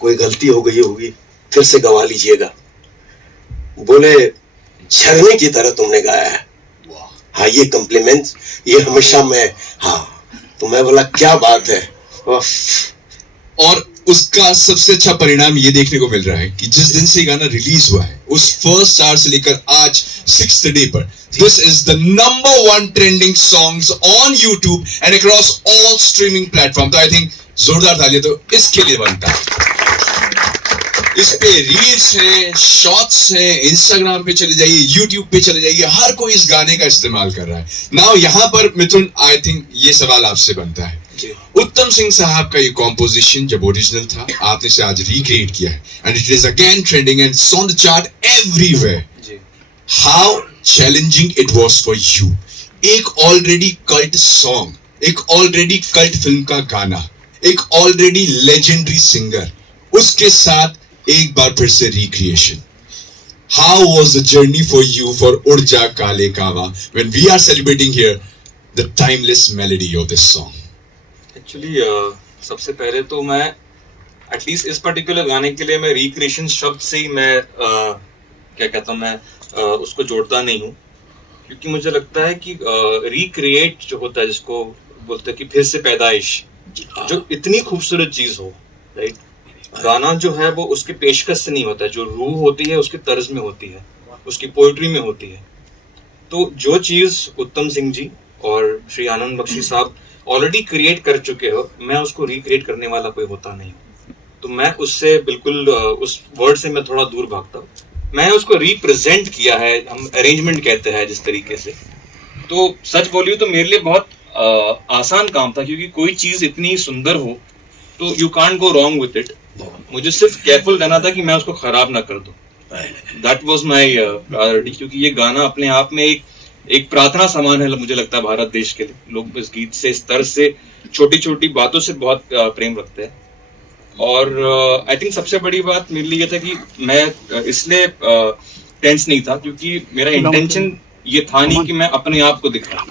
कोई गलती हो गई होगी, फिर से गवा लीजिएगा। बोले झरने की तरह तुमने गाया है। हाँ, ये कॉम्प्लीमेंट ये हमेशा मैं, हाँ, तो मैं बोला क्या बात है। और उसका सबसे अच्छा परिणाम ये देखने को मिल रहा है कि जिस दिन से ये गाना रिलीज हुआ है, उस फर्स्ट आवर से लेकर आज 6th डे पर, this is the number 1 trending songs on YouTube and across all streaming platform. तो आई थिंक जोरदार तालियां तो इसके लिए बनता है। इस पे रील्स है, शॉर्ट्स है, इंस्टाग्राम पे चले जाइए, यूट्यूब पे चले जाइए, हर कोई इस गाने का इस्तेमाल कर रहा है। नाउ यहाँ पर मिथुन, आई थिंक ये सवाल आपसे बनता है, उत्तम सिंह साहब का ये कॉम्पोजिशन जब ओरिजिनल था, आपने इसे आज रिक्रिएट किया है and it is again trending and it's on the chart everywhere. How challenging it was for you, एक ऑलरेडी कल्ट सॉन्ग, एक ऑलरेडी कल्ट फिल्म का गाना, एक ऑलरेडी लेजेंडरी सिंगर, उसके साथ एक बार फिर से recreation. How was the journey for you for Urja Kale Kawa when we are celebrating here the timeless melody of this song? Actually सबसे पहले तो मैं एटलीस्ट इस पर्टिकुलर गाने के लिए मैं रिक्रिएशन शब्द से ही मैं क्या कहता हूँ, मैं उसको जोड़ता नहीं हूँ, क्योंकि मुझे लगता है कि रिक्रिएट जो होता है, जिसको बोलते हैं कि फिर से पैदाइश, जो इतनी खूबसूरत चीज हो, राइट, गाना जो है वो उसके पेशकश से नहीं होता है, जो रूह होती है उसके तर्ज में होती है, उसकी पोइट्री में होती है। तो जो चीज उत्तम सिंह जी और श्री आनंद बख्शी साहब ऑलरेडी क्रिएट कर चुके हो, मैं उसको रिक्रिएट करने वाला कोई होता नहीं। तो मैं उससे बिल्कुल उस वर्ड से मैं थोड़ा दूर भागता हूँ। मैंने उसको रिप्रेजेंट किया है, हम अरेंजमेंट कहते हैं जिस तरीके से। तो सच बोलिए तो मेरे लिए बहुत आसान काम था, क्योंकि कोई चीज इतनी सुंदर हो तो you can't go wrong with it. मुझे सिर्फ केयरफुल रहना था कि मैं उसको खराब ना कर दूं। दैट वाज माय प्रायोरिटी, क्योंकि ये गाना अपने आप में एक प्रार्थना समान है, मुझे लगता है भारत देश के लिए। लोग इस गीत से, इस तर्ज से, छोटी छोटी बातों से बहुत प्रेम रखते हैं। और आई थिंक सबसे बड़ी बात मेरे लिए ये था कि मैं इसलिए टेंस नहीं था, क्योंकि मेरा इंटेंशन ये था नहीं कि मैं अपने आप को दिखाऊं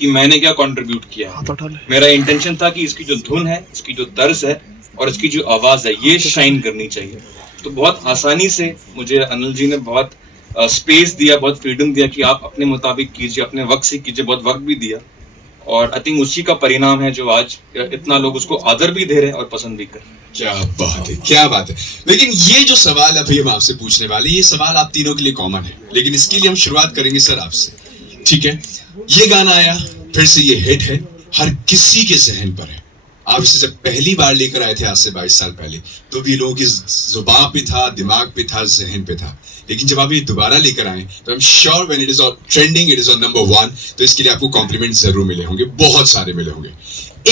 कि मैंने क्या कंट्रीब्यूट किया है। मेरा इंटेंशन था कि इसकी जो धुन है, इसकी जो तर्ज है और इसकी जो आवाज है, ये शाइन करनी चाहिए। तो बहुत आसानी से मुझे अनिल जी ने बहुत स्पेस दिया, बहुत फ्रीडम दिया कि आप अपने मुताबिक कीजिए, अपने वक्त से कीजिए, बहुत वक्त भी दिया। और आई थिंक उसी का परिणाम है जो आज इतना लोग उसको आदर भी दे रहे हैं और पसंद भी कर रहे हैं। क्या बात है, क्या बात है। लेकिन ये जो सवाल अभी हम आपसे पूछने वाले, ये सवाल आप तीनों के लिए कॉमन है, लेकिन इसके लिए हम शुरुआत करेंगे सर आपसे, ठीक है? ये गाना आया, फिर से ये हिट है, हर किसी के जहन पर है। आप इसे जब पहली बार लेकर आए थे आज से 22 साल पहले, तो भी लोगों की जुबान पे था, दिमाग पे था, जहन पे था। लेकिन जब आप ये दोबारा लेकर आए, तो I am sure when it is on trending, it is on number 1, तो इसके लिए आपको कॉम्प्लीमेंट जरूर मिले होंगे, बहुत सारे मिले होंगे।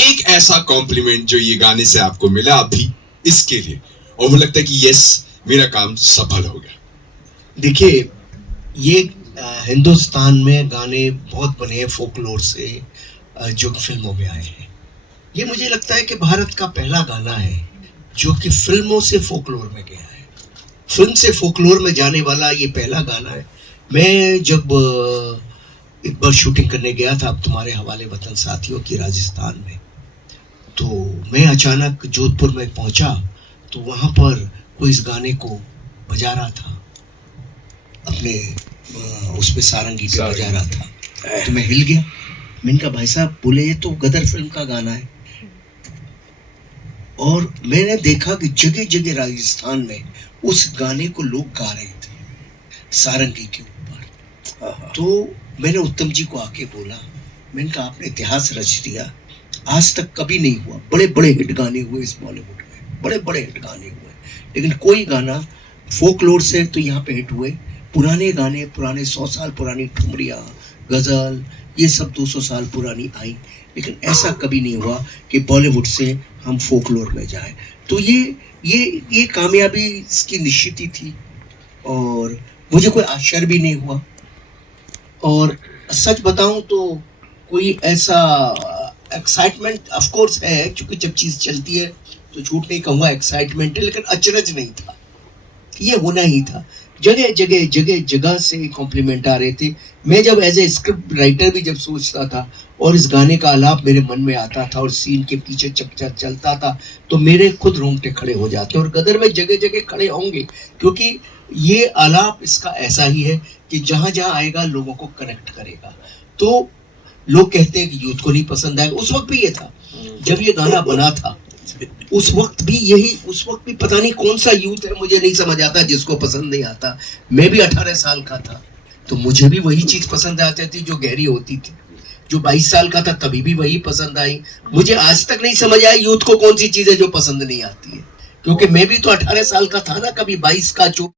एक ऐसा कॉम्प्लीमेंट जो ये गाने से आपको मिला अभी इसके लिए, और वो लगता है कि यस, मेरा काम सफल हो गया। देखिए, ये हिंदुस्तान में गाने बहुत बने हैं फोकलोर से, जो फिल्मों में आए हैं। ये मुझे लगता है कि भारत का पहला गाना है जो कि फिल्मों से फोकलोर में गया है। फिल्म से फोकलोर में जाने वाला ये पहला गाना है। मैं जब एक बार शूटिंग करने गया था अब तुम्हारे हवाले वतन साथियों की राजस्थान में, तो मैं अचानक जोधपुर में पहुंचा, तो वहाँ पर कोई इस गाने को बजा रहा था, अपने उस पे सारंगी पे बजा रहा था। तो मैं हिल गया। मैंने कहा भाई साहब, बोले ये तो गदर फिल्म का गाना है। और मैंने देखा कि जगह जगह राजस्थान में उस गाने को लोग गा रहे थे सारंगी के ऊपर। तो मैंने उत्तम जी को आके बोला, मैंने कहा आपने इतिहास रच दिया, आज तक कभी नहीं हुआ। बड़े बड़े हिट गाने हुए इस बॉलीवुड में, बड़े बड़े हिट गाने हुए, लेकिन कोई गाना फोकलोर से तो यहाँ पे हिट हुए। पुराने गाने, पुराने 100 साल पुरानी ठुमरियाँ, गजल, ये सब 200 साल पुरानी आई, लेकिन ऐसा कभी नहीं हुआ कि बॉलीवुड से हम फोकलोर में जाएं। तो ये कामयाबी इसकी निश्चित ही थी, और मुझे कोई आश्चर्य भी नहीं हुआ। और सच बताऊं तो कोई ऐसा एक्साइटमेंट ऑफ कोर्स है, क्योंकि जब चीज़ चलती है तो झूठ नहीं कहूँगा एक्साइटमेंट है, लेकिन अचरज नहीं था, ये होना ही था। जगह जगह जगह जगह से कॉम्प्लीमेंट आ रहे थे। मैं जब एज ए स्क्रिप्ट राइटर भी जब सोचता था और इस गाने का आलाप मेरे मन में आता था और सीन के पीछे चलता था तो मेरे खुद रोंगटे खड़े हो जाते और गदर में जगह जगह खड़े होंगे, क्योंकि ये आलाप इसका ऐसा ही है कि जहां जहां आएगा लोगों को कनेक्ट करेगा। तो लोग कहते हैं कि यूथ को नहीं पसंद आएगा, उस वक्त भी ये था जब ये गाना बना था, उस वक्त भी पता नहीं कौन सा यूथ है, मुझे नहीं समझ आता जिसको पसंद नहीं आता। मैं भी 18 साल का था तो मुझे भी वही चीज पसंद आती थी जो गहरी होती थी। जो 22 साल का था तभी भी वही पसंद आई। मुझे आज तक नहीं समझ आया यूथ को कौन सी चीज है जो पसंद नहीं आती है, क्योंकि मैं भी तो 18 साल का था ना, कभी 22 का जो